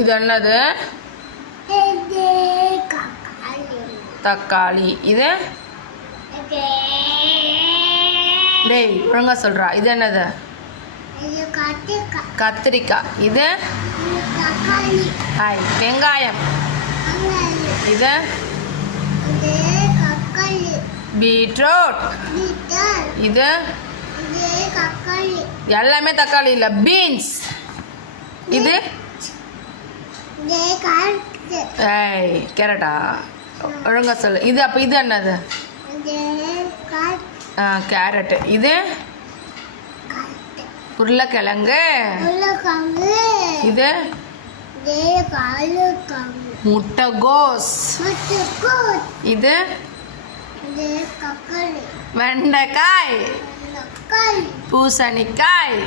இது என்னது? தக்காளி. இது டேய் ஒழுங்கா சொல்றா. இது என்னது? கத்திரிக்காய். இது ஹாய் வெங்காயம். இது பீட்ரூட். இது எல்லாமே தக்காளி இல்லை, பீன்ஸ். இது ஏய் கேரட்டா? ஒழுங்கா சொல்லு. இது அப்போ இது என்னது? கேரட்டு. இது உருளைக்கிழங்கு. இது முட்டைகோஸ். இது வெண்டைக்காய். பூசணிக்காய்.